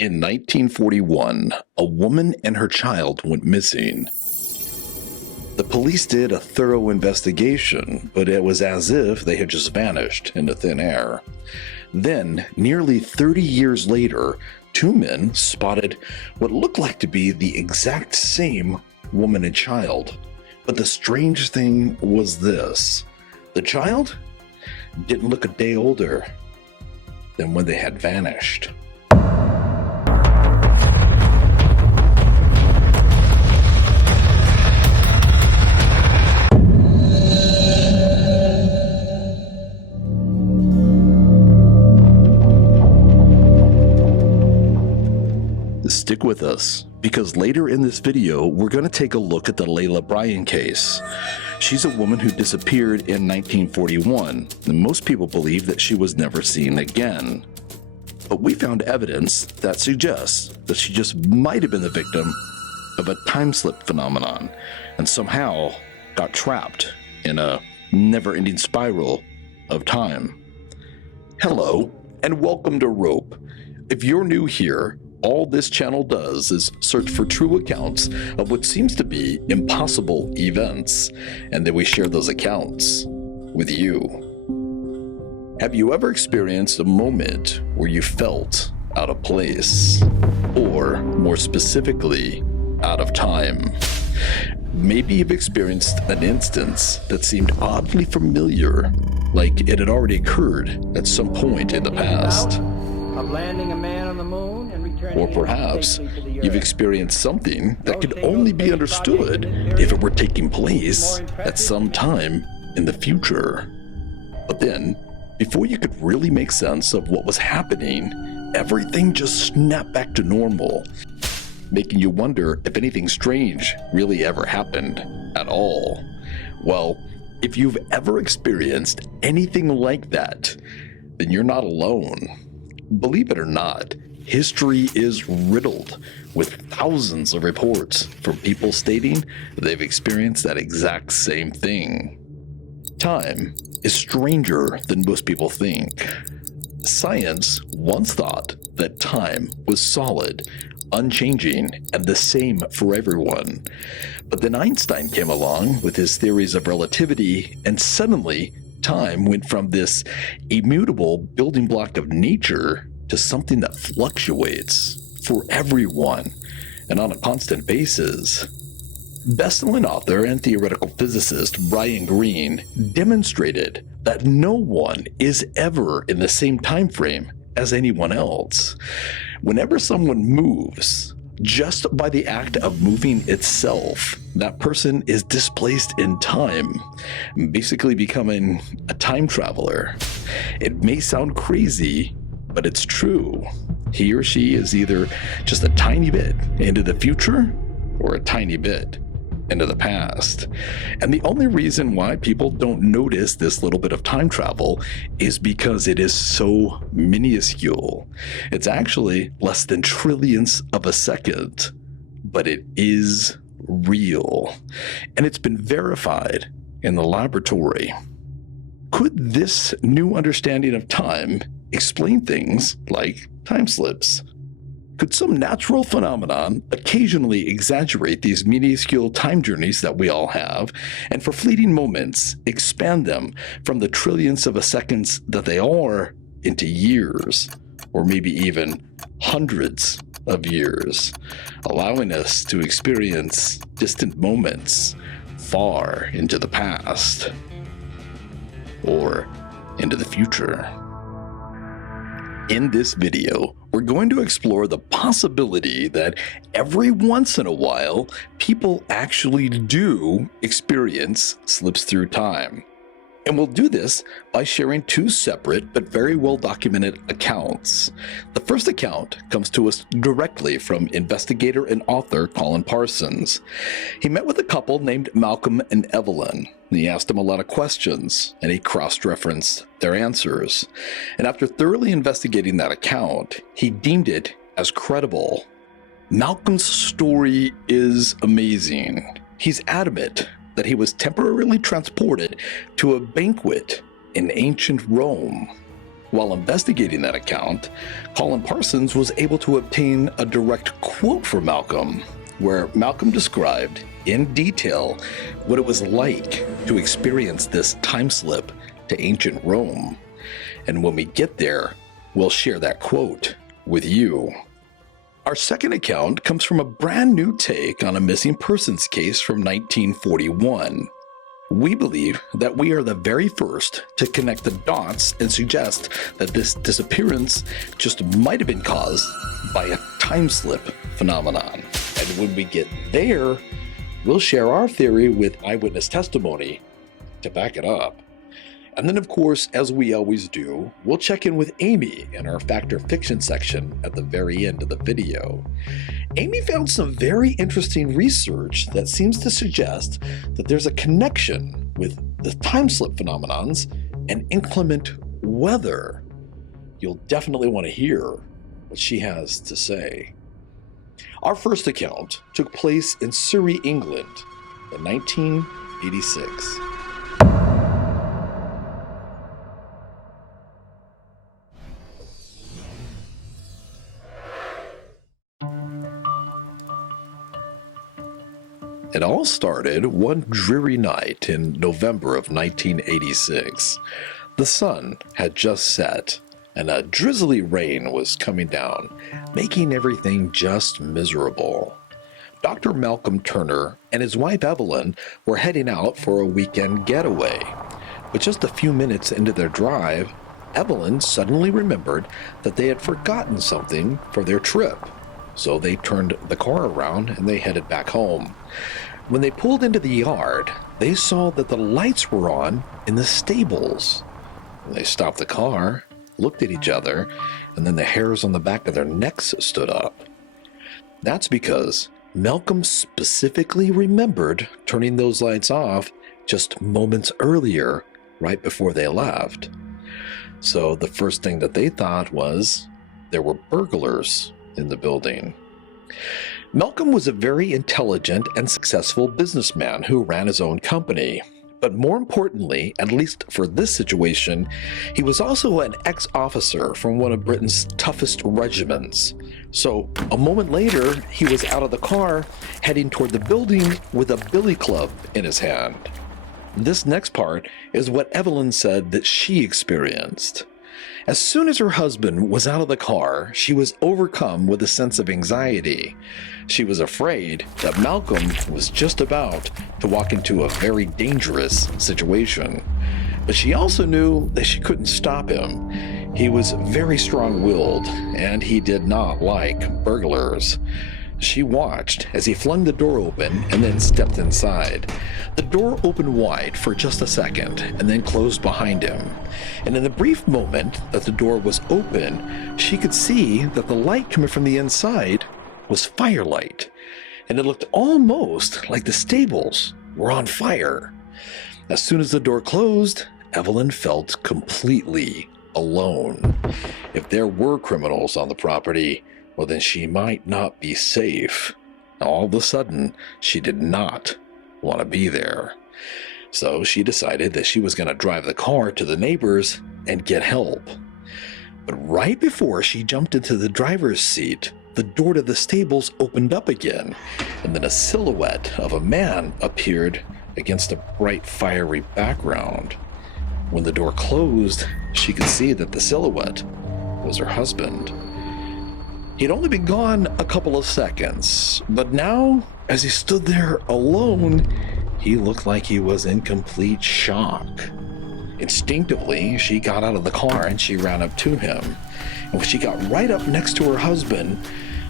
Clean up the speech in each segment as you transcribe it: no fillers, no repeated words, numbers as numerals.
In 1941, a woman and her child went missing. The police did a thorough investigation, but it was as if they had just vanished into thin air. Then, nearly 30 years later, two men spotted what looked like to be the exact same woman and child. But the strange thing was this: the child didn't look a day older than when they had vanished. Stick with us, because later in this video, we're going to take a look at the Layla Bryan case. She's a woman who disappeared in 1941, and most people believe that she was never seen again. But we found evidence that suggests that she just might have been the victim of a time slip phenomenon, and somehow got trapped in a never-ending spiral of time. Hello, and welcome to Rope. If you're new here, all this channel does is search for true accounts of what seems to be impossible events, and then we share those accounts with you. Have you ever experienced a moment where you felt out of place? Or, more specifically, out of time? Maybe you've experienced an instance that seemed oddly familiar, like it had already occurred at some point in the past. Of landing a man on the moon and returning. Or perhaps you've experienced something that could only be understood if it were taking place at some time in the future. But then, before you could really make sense of what was happening, everything just snapped back to normal, making you wonder if anything strange really ever happened at all. Well, if you've ever experienced anything like that, then you're not alone. Believe it or not, history is riddled with thousands of reports from people stating they've experienced that exact same thing. Time is stranger than most people think. Science once thought that time was solid, unchanging, and the same for everyone. But then Einstein came along with his theories of relativity, and suddenly time went from this immutable building block of nature to something that fluctuates for everyone and on a constant basis. Best-selling author and theoretical physicist Brian Greene demonstrated that no one is ever in the same time frame as anyone else. Whenever someone moves, just by the act of moving itself, that person is displaced in time, basically becoming a time traveler. It may sound crazy, but it's true. He or she is either just a tiny bit into the future or a tiny bit into the past. And the only reason why people don't notice this little bit of time travel is because it is so minuscule. It's actually less than trillionths of a second, but it is real. And it's been verified in the laboratory. Could this new understanding of time explain things like time slips? Could some natural phenomenon occasionally exaggerate these minuscule time journeys that we all have, and for fleeting moments expand them from the trillionths of a seconds that they are into years, or maybe even hundreds of years, allowing us to experience distant moments far into the past or into the future? In this video, we're going to explore the possibility that every once in a while, people actually do experience slips through time. And we'll do this by sharing two separate but very well documented accounts. The first account comes to us directly from investigator and author Colin Parsons. He met with a couple named Malcolm and Evelyn. He asked them a lot of questions, and he cross-referenced their answers. And after thoroughly investigating that account, he deemed it as credible. Malcolm's story is amazing. He's adamant that he was temporarily transported to a banquet in ancient Rome. While investigating that account, Colin Parsons was able to obtain a direct quote from Malcolm, where Malcolm described in detail what it was like to experience this time slip to ancient Rome. And when we get there, we'll share that quote with you. Our second account comes from a brand new take on a missing persons case from 1941. We believe that we are the very first to connect the dots and suggest that this disappearance just might have been caused by a time slip phenomenon. And when we get there, we'll share our theory with eyewitness testimony to back it up. And then, of course, as we always do, we'll check in with Amy in our Fact or Fiction section at the very end of the video. Amy found some very interesting research that seems to suggest that there's a connection with the time slip phenomenons and inclement weather. You'll definitely want to hear what she has to say. Our first account took place in Surrey, England in 1986. It all started one dreary night in November of 1986. The sun had just set, and a drizzly rain was coming down, making everything just miserable. Dr. Malcolm Turner and his wife Evelyn were heading out for a weekend getaway. But just a few minutes into their drive, Evelyn suddenly remembered that they had forgotten something for their trip. So they turned the car around and they headed back home. When they pulled into the yard, they saw that the lights were on in the stables. They stopped the car, looked at each other, and then the hairs on the back of their necks stood up. That's because Malcolm specifically remembered turning those lights off just moments earlier, right before they left. So the first thing that they thought was there were burglars in the building. Malcolm was a very intelligent and successful businessman who ran his own company. But more importantly, at least for this situation, he was also an ex-officer from one of Britain's toughest regiments. So a moment later, he was out of the car, heading toward the building with a billy club in his hand. This next part is what Evelyn said that she experienced. As soon as her husband was out of the car, she was overcome with a sense of anxiety. She was afraid that Malcolm was just about to walk into a very dangerous situation. But she also knew that she couldn't stop him. He was very strong-willed, and he did not like burglars. She watched as he flung the door open and then stepped inside. The door opened wide for just a second and then closed behind him. And in the brief moment that the door was open, she could see that the light coming from the inside was firelight. And it looked almost like the stables were on fire. As soon as the door closed, Evelyn felt completely alone. If there were criminals on the property, well, then she might not be safe. All of a sudden, she did not want to be there. So she decided that she was going to drive the car to the neighbors and get help. But right before she jumped into the driver's seat, the door to the stables opened up again, and then a silhouette of a man appeared against a bright, fiery background. When the door closed, she could see that the silhouette was her husband. He'd only been gone a couple of seconds, but now, as he stood there alone, he looked like he was in complete shock. Instinctively, she got out of the car and she ran up to him. And when she got right up next to her husband,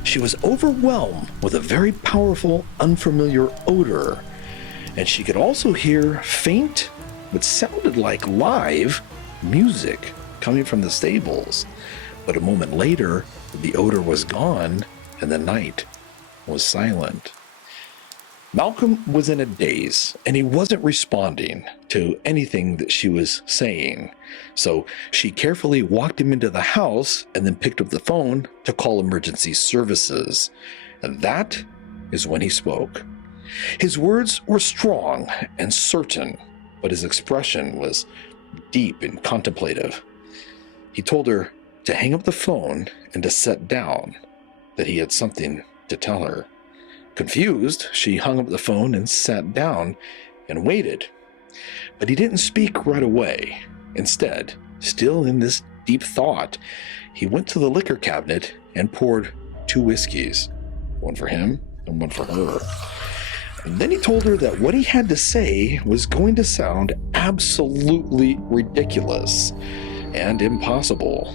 she was overwhelmed with a very powerful, unfamiliar odor. And she could also hear faint, what sounded like live music coming from the stables. But a moment later, the odor was gone and the night was silent. Malcolm was in a daze and he wasn't responding to anything that she was saying. So she carefully walked him into the house and then picked up the phone to call emergency services. And that is when he spoke. His words were strong and certain, but his expression was deep and contemplative. He told her to hang up the phone and to sit down, that he had something to tell her. Confused, she hung up the phone and sat down and waited. But he didn't speak right away. Instead, still in this deep thought, he went to the liquor cabinet and poured 2 whiskeys, one for him and one for her. And then he told her that what he had to say was going to sound absolutely ridiculous and impossible.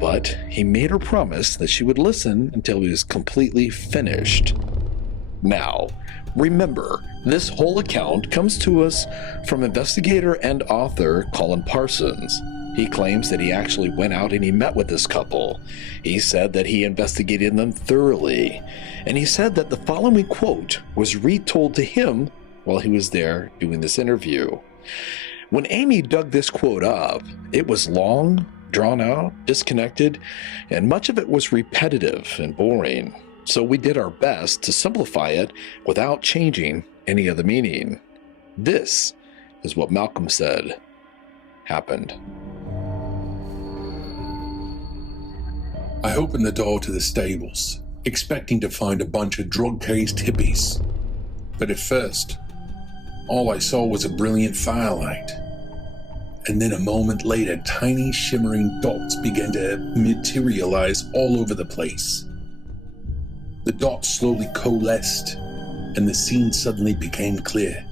But he made her promise that she would listen until he was completely finished. Now, remember, this whole account comes to us from investigator and author Colin Parsons. He claims that he actually went out and he met with this couple. He said that he investigated them thoroughly, and he said that the following quote was retold to him while he was there doing this interview. When Amy dug this quote up, it was long, drawn out, disconnected, and much of it was repetitive and boring. So we did our best to simplify it without changing any of the meaning. This is what Malcolm said happened. I opened the door to the stables, expecting to find a bunch of drug-crazed hippies. But at first, all I saw was a brilliant firelight. And then a moment later, tiny shimmering dots began to materialize all over the place. The dots slowly coalesced, and the scene suddenly became clear.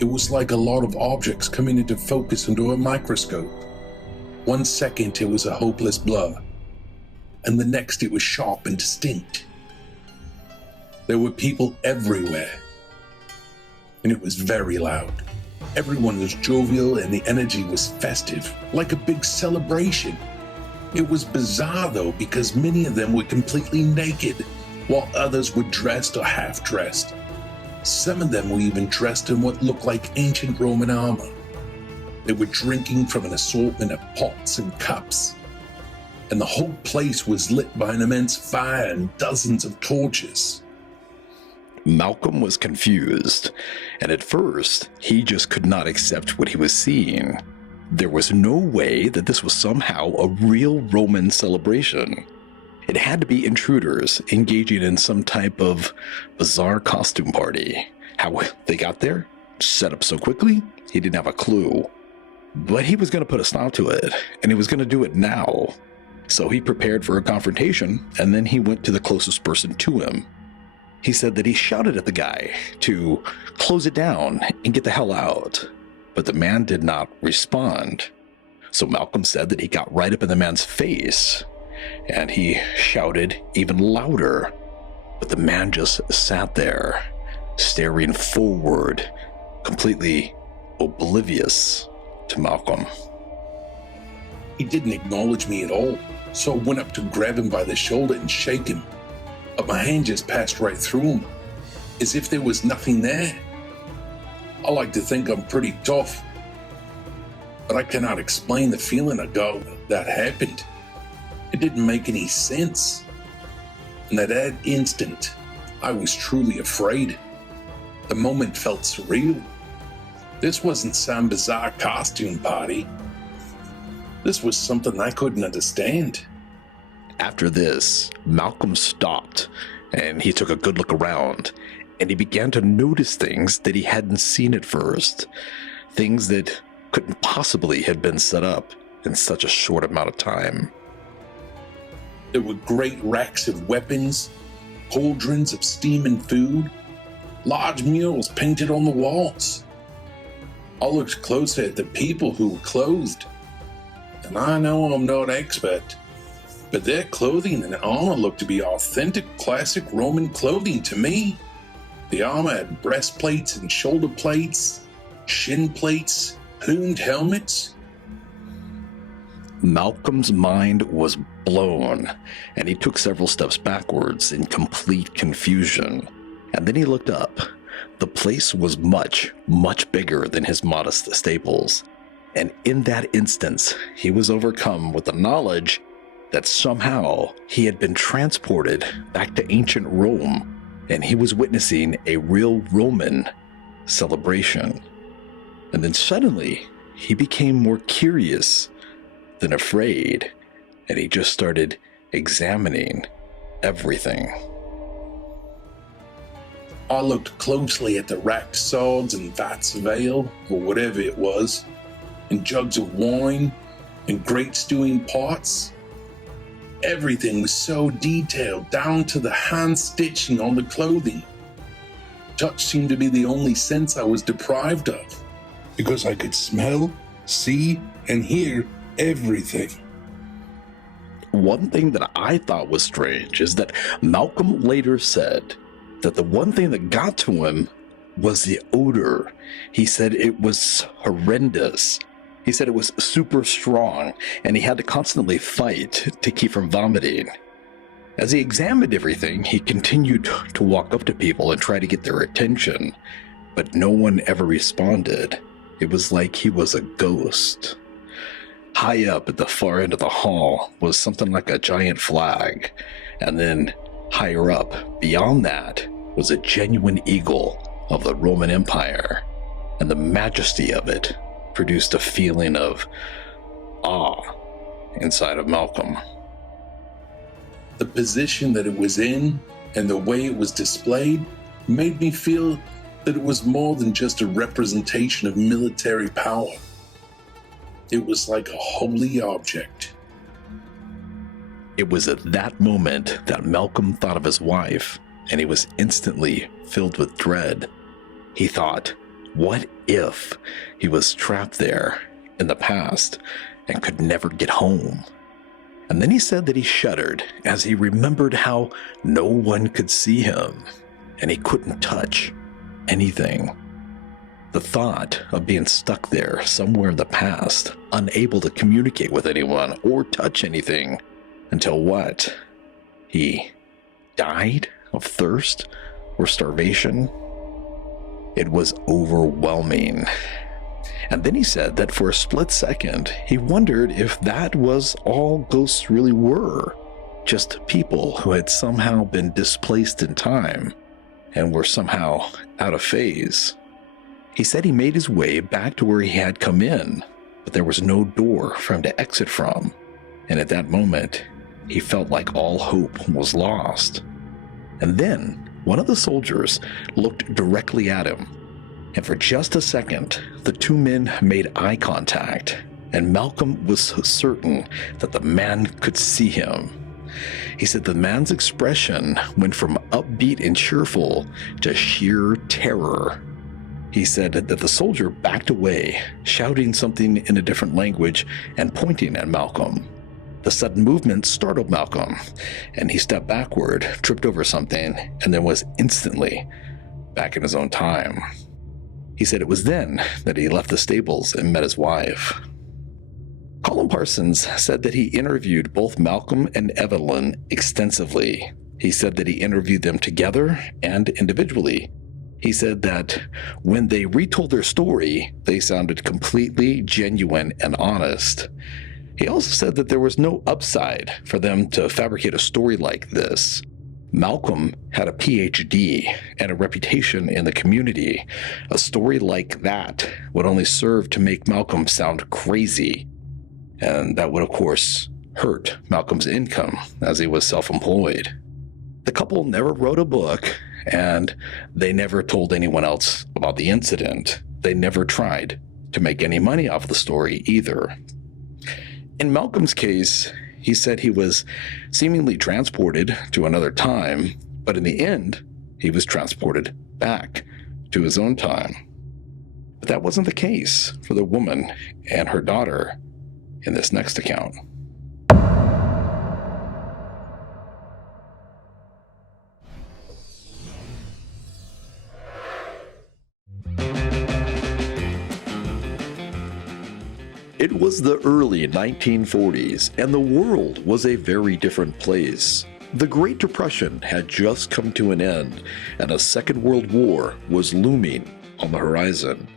It was like a lot of objects coming into focus under a microscope. 1 second it was a hopeless blur, and the next it was sharp and distinct. There were people everywhere, and it was very loud. Everyone was jovial and the energy was festive, like a big celebration. It was bizarre though, because many of them were completely naked, while others were dressed or half-dressed. Some of them were even dressed in what looked like ancient Roman armor. They were drinking from an assortment of pots and cups, and the whole place was lit by an immense fire and dozens of torches. Malcolm was confused, and at first, he just could not accept what he was seeing. There was no way that this was somehow a real Roman celebration. It had to be intruders engaging in some type of bizarre costume party. How they got there, set up so quickly, he didn't have a clue. But he was going to put a stop to it, and he was going to do it now. So he prepared for a confrontation, and then he went to the closest person to him. He said that he shouted at the guy to close it down and get the hell out, but the man did not respond. So Malcolm said that he got right up in the man's face, and he shouted even louder, but the man just sat there, staring forward, completely oblivious to Malcolm. He didn't acknowledge me at all, so I went up to grab him by the shoulder and shake him. But my hand just passed right through him, as if there was nothing there. I like to think I'm pretty tough, but I cannot explain the feeling I got when that happened. It didn't make any sense. And at that instant, I was truly afraid. The moment felt surreal. This wasn't some bizarre costume party. This was something I couldn't understand. After this, Malcolm stopped, and he took a good look around, and he began to notice things that he hadn't seen at first. Things that couldn't possibly have been set up in such a short amount of time. There were great racks of weapons, cauldrons of steaming food, large murals painted on the walls. I looked closer at the people who were clothed, and I know I'm not expert, but their clothing and armor looked to be authentic classic Roman clothing to me. The armor had breastplates and shoulder plates, shin plates, plumed helmets. Malcolm's mind was blown, and he took several steps backwards in complete confusion. And then he looked up. The place was much, much bigger than his modest stables. And in that instance, he was overcome with the knowledge that somehow he had been transported back to ancient Rome, and he was witnessing a real Roman celebration. And then suddenly, he became more curious then afraid, and he just started examining everything. I looked closely at the racked swords and vats of ale, or whatever it was, and jugs of wine, and great stewing pots. Everything was so detailed, down to the hand stitching on the clothing. Touch seemed to be the only sense I was deprived of, because I could smell, see, and hear everything. One thing that I thought was strange is that Malcolm later said that the one thing that got to him was the odor. He said it was horrendous. He said it was super strong, and he had to constantly fight to keep from vomiting. As he examined everything, he continued to walk up to people and try to get their attention, but no one ever responded. It was like he was a ghost. High up at the far end of the hall was something like a giant flag, and then higher up, beyond that, was a genuine eagle of the Roman Empire, and the majesty of it produced a feeling of awe inside of Malcolm. The position that it was in and the way it was displayed made me feel that it was more than just a representation of military power. It was like a holy object. It was at that moment that Malcolm thought of his wife, and he was instantly filled with dread. He thought, what if he was trapped there in the past and could never get home? And then he said that he shuddered as he remembered how no one could see him and he couldn't touch anything. The thought of being stuck there somewhere in the past, unable to communicate with anyone or touch anything until what? He died of thirst or starvation? It was overwhelming. And then he said that for a split second, he wondered if that was all ghosts really were. Just people who had somehow been displaced in time and were somehow out of phase. He said he made his way back to where he had come in, but there was no door for him to exit from. And at that moment, he felt like all hope was lost. And then one of the soldiers looked directly at him. And for just a second, the two men made eye contact, and Malcolm was certain that the man could see him. He said the man's expression went from upbeat and cheerful to sheer terror. He said that the soldier backed away, shouting something in a different language and pointing at Malcolm. The sudden movement startled Malcolm, and he stepped backward, tripped over something, and then was instantly back in his own time. He said it was then that he left the stables and met his wife. Colin Parsons said that he interviewed both Malcolm and Evelyn extensively. He said that he interviewed them together and individually. He said that when they retold their story, they sounded completely genuine and honest. He also said that there was no upside for them to fabricate a story like this. Malcolm had a PhD and a reputation in the community. A story like that would only serve to make Malcolm sound crazy. And that would, of course, hurt Malcolm's income as he was self-employed. The couple never wrote a book, and they never told anyone else about the incident. They never tried to make any money off the story either. In Malcolm's case, he said he was seemingly transported to another time, but in the end, he was transported back to his own time. But that wasn't the case for the woman and her daughter in this next account. It was the early 1940s, and the world was a very different place. The Great Depression had just come to an end, and a Second World War was looming on the horizon.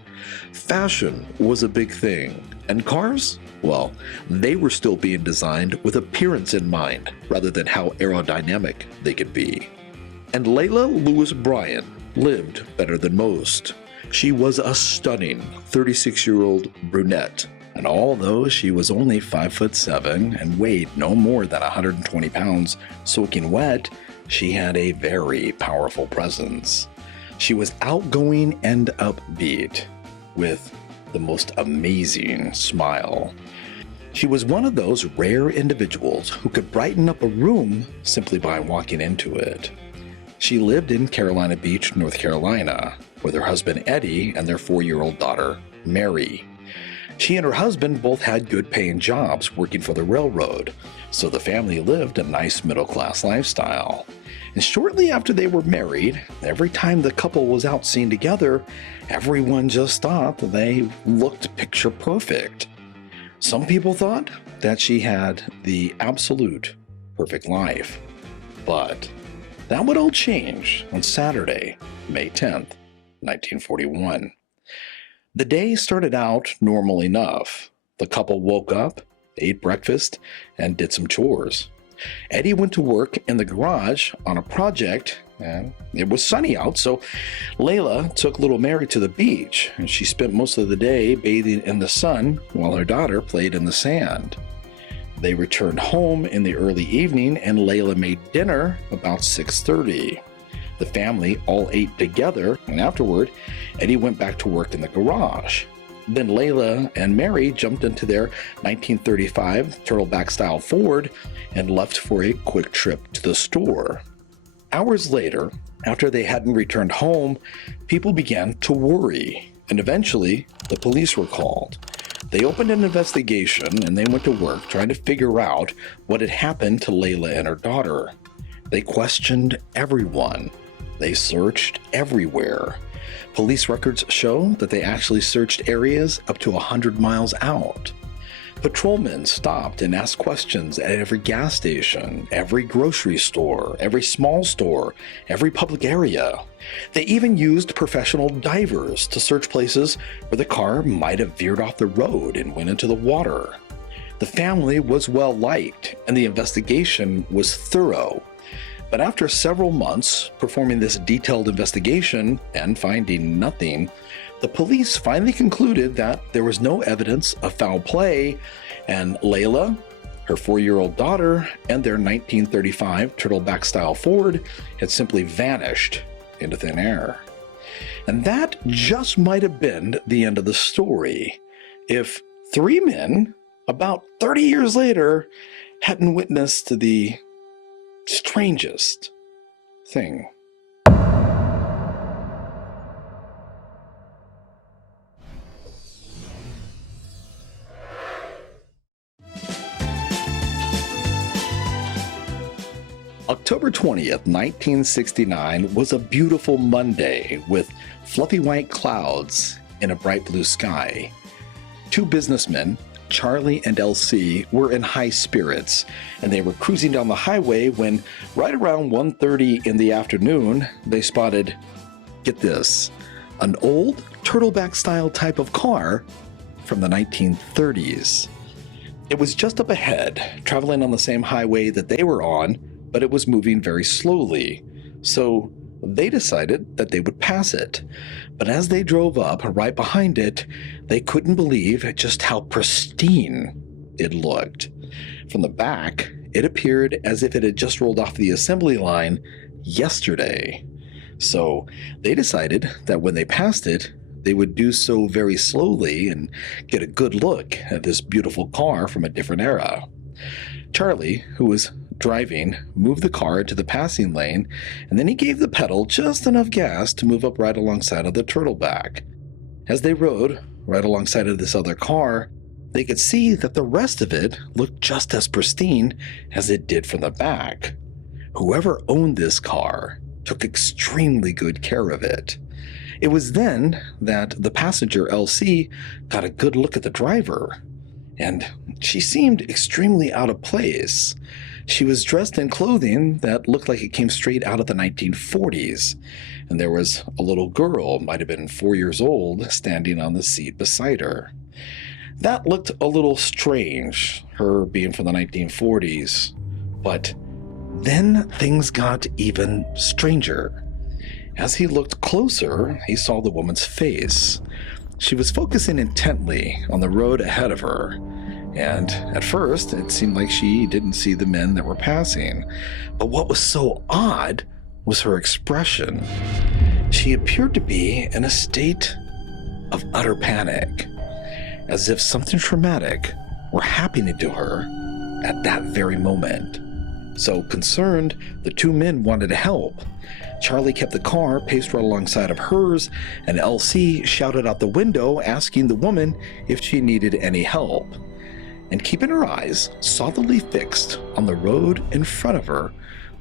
Fashion was a big thing, and cars? Well, they were still being designed with appearance in mind, rather than how aerodynamic they could be. And Layla Lewis Bryan lived better than most. She was a stunning 36-year-old brunette, And although she was only 5'7" and weighed no more than 120 pounds soaking wet, she had a very powerful presence. She was outgoing and upbeat, with the most amazing smile. She was one of those rare individuals who could brighten up a room simply by walking into it. She lived in Carolina Beach, North Carolina, with her husband Eddie and their 4-year-old daughter, Mary. She and her husband both had good-paying jobs working for the railroad, so the family lived a nice middle-class lifestyle. And shortly after they were married, every time the couple was out seen together, everyone just thought that they looked picture perfect. Some people thought that she had the absolute perfect life. But that would all change on Saturday, May 10th, 1941. The day started out normal enough. The couple woke up, ate breakfast, and did some chores. Eddie went to work in the garage on a project, and it was sunny out, so Layla took little Mary to the beach, and she spent most of the day bathing in the sun while her daughter played in the sand. They returned home in the early evening, and Layla made dinner about 6:30. The family all ate together, and afterward, Eddie went back to work in the garage. Then Layla and Mary jumped into their 1935 turtleback-style Ford and left for a quick trip to the store. Hours later, after they hadn't returned home, people began to worry, and eventually the police were called. They opened an investigation and they went to work trying to figure out what had happened to Layla and her daughter. They questioned everyone. They searched everywhere. Police records show that they actually searched areas up to 100 miles out. Patrolmen stopped and asked questions at every gas station, every grocery store, every small store, every public area. They even used professional divers to search places where the car might have veered off the road and went into the water. The family was well liked, and the investigation was thorough. But after several months performing this detailed investigation and finding nothing, the police finally concluded that there was no evidence of foul play, and Layla, her 4-year-old daughter, and their 1935 turtleback-style Ford had simply vanished into thin air. And that just might have been the end of the story if 3 men, about 30 years later, hadn't witnessed the strangest thing. October 20th, 1969 was a beautiful Monday with fluffy white clouds and a bright blue sky. 2 businessmen, Charlie and LC, were in high spirits, and they were cruising down the highway when, right around 1:30 in the afternoon, they spotted, get this, an old turtleback-style type of car from the 1930s. It was just up ahead, traveling on the same highway that they were on, but it was moving very slowly, so they decided that they would pass it. But as they drove up right behind it, they couldn't believe just how pristine it looked. From the back, it appeared as if it had just rolled off the assembly line yesterday. So they decided that when they passed it, they would do so very slowly and get a good look at this beautiful car from a different era. Charlie, who was driving, moved the car into the passing lane, and then he gave the pedal just enough gas to move up right alongside of the turtleback. As they rode right alongside of this other car, they could see that the rest of it looked just as pristine as it did from the back. Whoever owned this car took extremely good care of it. It was then that the passenger, LC, got a good look at the driver, and she seemed extremely out of place. She was dressed in clothing that looked like it came straight out of the 1940s, and there was a little girl, might have been 4 years old, standing on the seat beside her. That looked a little strange, her being from the 1940s, but then things got even stranger. As he looked closer, he saw the woman's face. She was focusing intently on the road ahead of her, and at first it seemed like she didn't see the men that were passing. But what was so odd was her expression. She appeared to be in a state of utter panic, as if something traumatic were happening to her at that very moment. So concerned, the two men wanted to help. Charlie kept the car paced right alongside of hers, and LC shouted out the window asking the woman if she needed any help. And keeping her eyes solidly fixed on the road in front of her,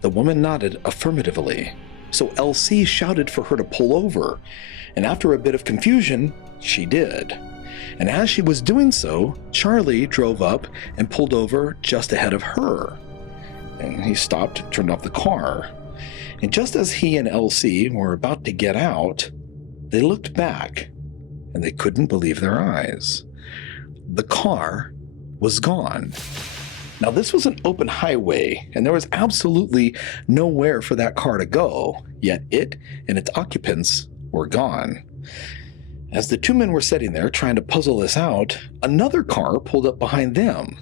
the woman nodded affirmatively. So LC shouted for her to pull over, and after a bit of confusion, she did. And as she was doing so, Charlie drove up and pulled over just ahead of her. And he stopped, turned off the car. And just as he and LC were about to get out, they looked back, and they couldn't believe their eyes. The car was gone. Now, this was an open highway, and there was absolutely nowhere for that car to go, yet it and its occupants were gone. As the two men were sitting there trying to puzzle this out, another car pulled up behind them.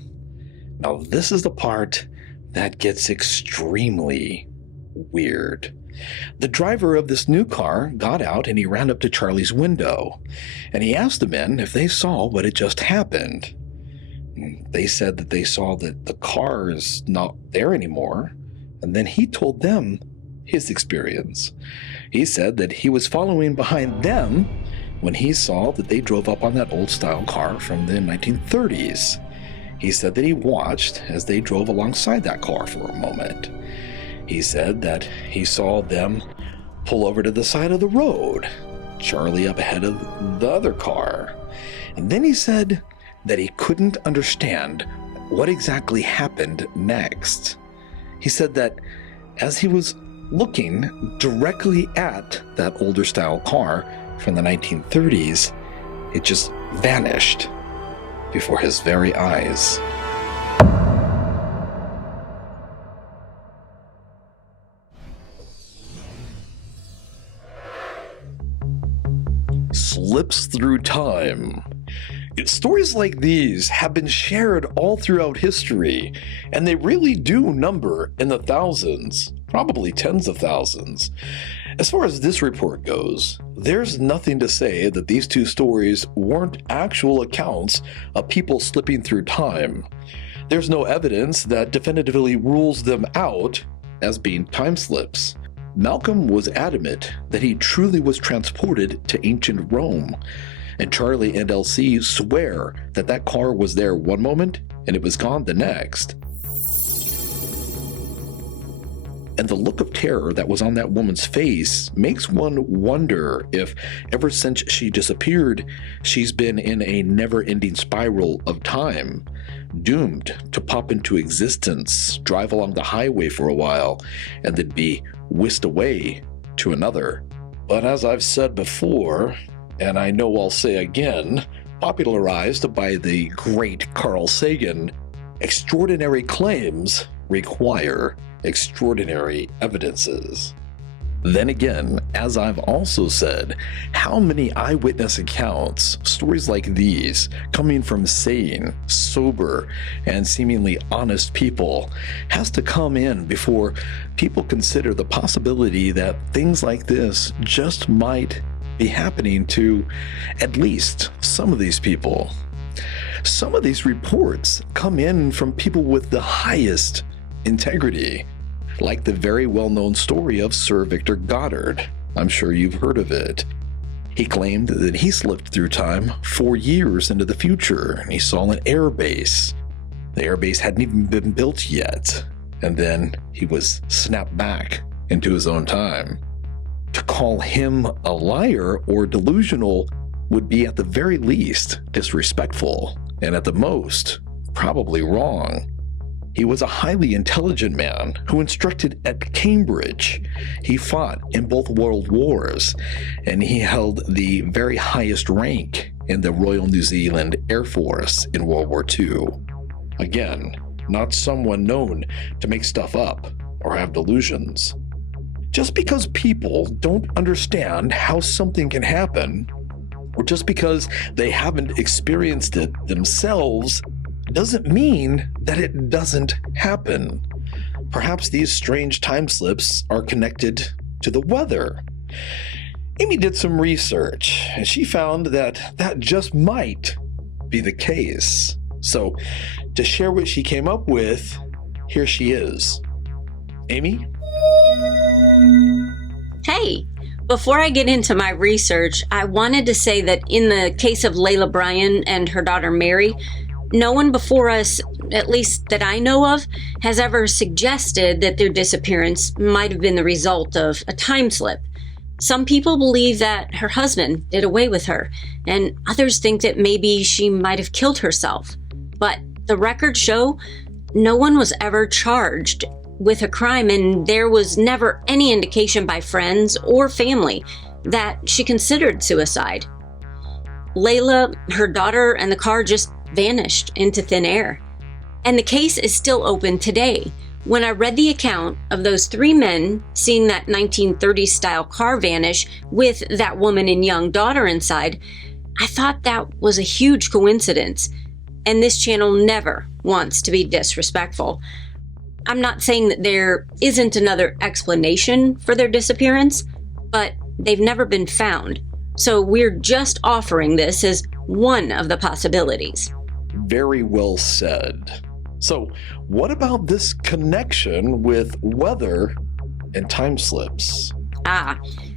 Now, this is the part that gets extremely weird. The driver of this new car got out and he ran up to Charlie's window, and he asked the men if they saw what had just happened. They said that they saw that the car is not there anymore, and then he told them his experience. He said that he was following behind them when he saw that they drove up on that old-style car from the 1930s. He said that he watched as they drove alongside that car for a moment. He said that he saw them pull over to the side of the road, Charlie up ahead of the other car. And then he said that he couldn't understand what exactly happened next. He said that as he was looking directly at that older style car from the 1930s, it just vanished before his very eyes. Slips through time. Stories like these have been shared all throughout history, and they really do number in the thousands, probably tens of thousands. As far as this report goes, there's nothing to say that these two stories weren't actual accounts of people slipping through time. There's no evidence that definitively rules them out as being time slips. Malcolm was adamant that he truly was transported to ancient Rome, and Charlie and LC swear that that car was there one moment and it was gone the next. And the look of terror that was on that woman's face makes one wonder if, ever since she disappeared, she's been in a never-ending spiral of time, doomed to pop into existence, drive along the highway for a while, and then be whisked away to another. But as I've said before, and I know I'll say again, popularized by the great Carl Sagan, extraordinary claims require extraordinary evidences. Then again, as I've also said, how many eyewitness accounts, stories like these, coming from sane, sober, and seemingly honest people, has to come in before people consider the possibility that things like this just might be happening to at least some of these people. Some of these reports come in from people with the highest integrity, like the very well-known story of Sir Victor Goddard. I'm sure you've heard of it. He claimed that he slipped through time 4 years into the future, and he saw an air base. The air base hadn't even been built yet, and then he was snapped back into his own time. To call him a liar or delusional would be at the very least disrespectful, and at the most, probably wrong. He was a highly intelligent man who instructed at Cambridge. He fought in both world wars, and he held the very highest rank in the Royal New Zealand Air Force in World War II. Again, not someone known to make stuff up or have delusions. Just because people don't understand how something can happen or just because they haven't experienced it themselves doesn't mean that it doesn't happen. Perhaps these strange time slips are connected to the weather. Amy did some research, and she found that just might be the case. So, to share what she came up with, here she is. Amy? Hey, before I get into my research, I wanted to say that in the case of Layla Bryan and her daughter Mary, no one before us, at least that I know of, has ever suggested that their disappearance might have been the result of a time slip. Some people believe that her husband did away with her, and others think that maybe she might have killed herself. But the records show no one was ever charged with a crime, and there was never any indication by friends or family that she considered suicide. Layla, her daughter, and the car just vanished into thin air. And the case is still open today. When I read the account of those three men seeing that 1930s style car vanish with that woman and young daughter inside, I thought that was a huge coincidence. And this channel never wants to be disrespectful. I'm not saying that there isn't another explanation for their disappearance, but they've never been found. So we're just offering this as one of the possibilities. Very well said. So, what about this connection with weather and time slips?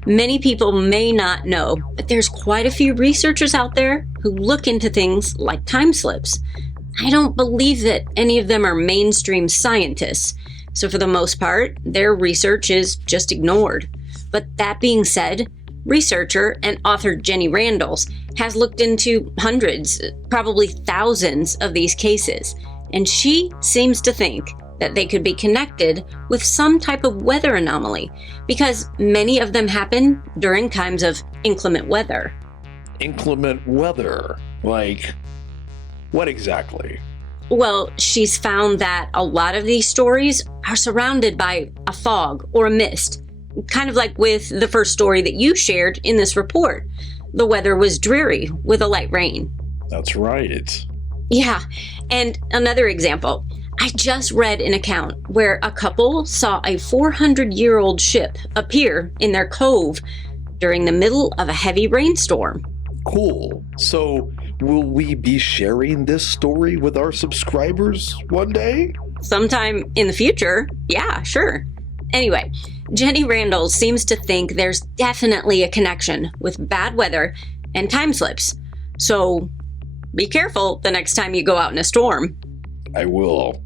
Many people may not know, but there's quite a few researchers out there who look into things like time slips. I don't believe that any of them are mainstream scientists, so for the most part, their research is just ignored. But that being said, researcher and author Jenny Randles has looked into hundreds, probably thousands of these cases, and she seems to think that they could be connected with some type of weather anomaly, because many of them happen during times of inclement weather. Inclement weather? Like, what exactly? Well, she's found that a lot of these stories are surrounded by a fog or a mist, kind of like with the first story that you shared in this report. The weather was dreary with a light rain. That's right. Yeah, and another example. I just read an account where a couple saw a 400-year-old ship appear in their cove during the middle of a heavy rainstorm. Cool. So, will we be sharing this story with our subscribers one day? Sometime in the future, yeah, sure. Anyway, Jenny Randles seems to think there's definitely a connection with bad weather and time slips. So, be careful the next time you go out in a storm. I will.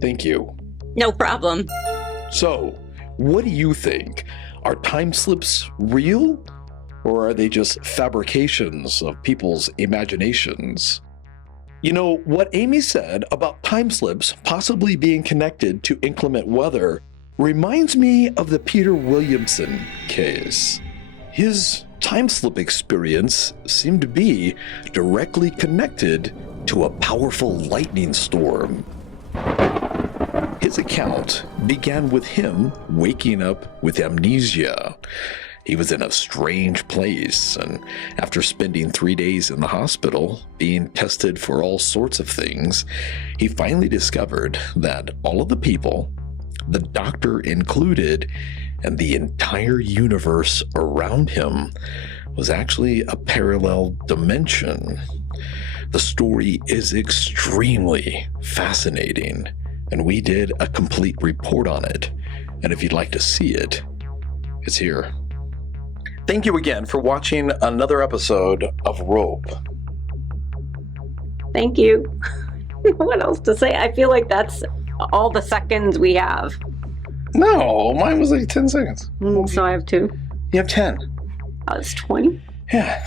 Thank you. No problem. So, what do you think? Are time slips real? Or are they just fabrications of people's imaginations? You know, what Amy said about time slips possibly being connected to inclement weather reminds me of the Peter Williamson case. His time slip experience seemed to be directly connected to a powerful lightning storm. His account began with him waking up with amnesia. He was in a strange place, and after spending 3 days in the hospital, being tested for all sorts of things, he finally discovered that all of the people, the doctor included, and the entire universe around him was actually a parallel dimension. The story is extremely fascinating, and we did a complete report on it. And if you'd like to see it, it's here. Thank you again for watching another episode of Rope. Thank you. What else to say? I feel like that's all the seconds we have. No, mine was like 10 seconds. So I have 2. You have 10. Oh, it's 20? Yeah.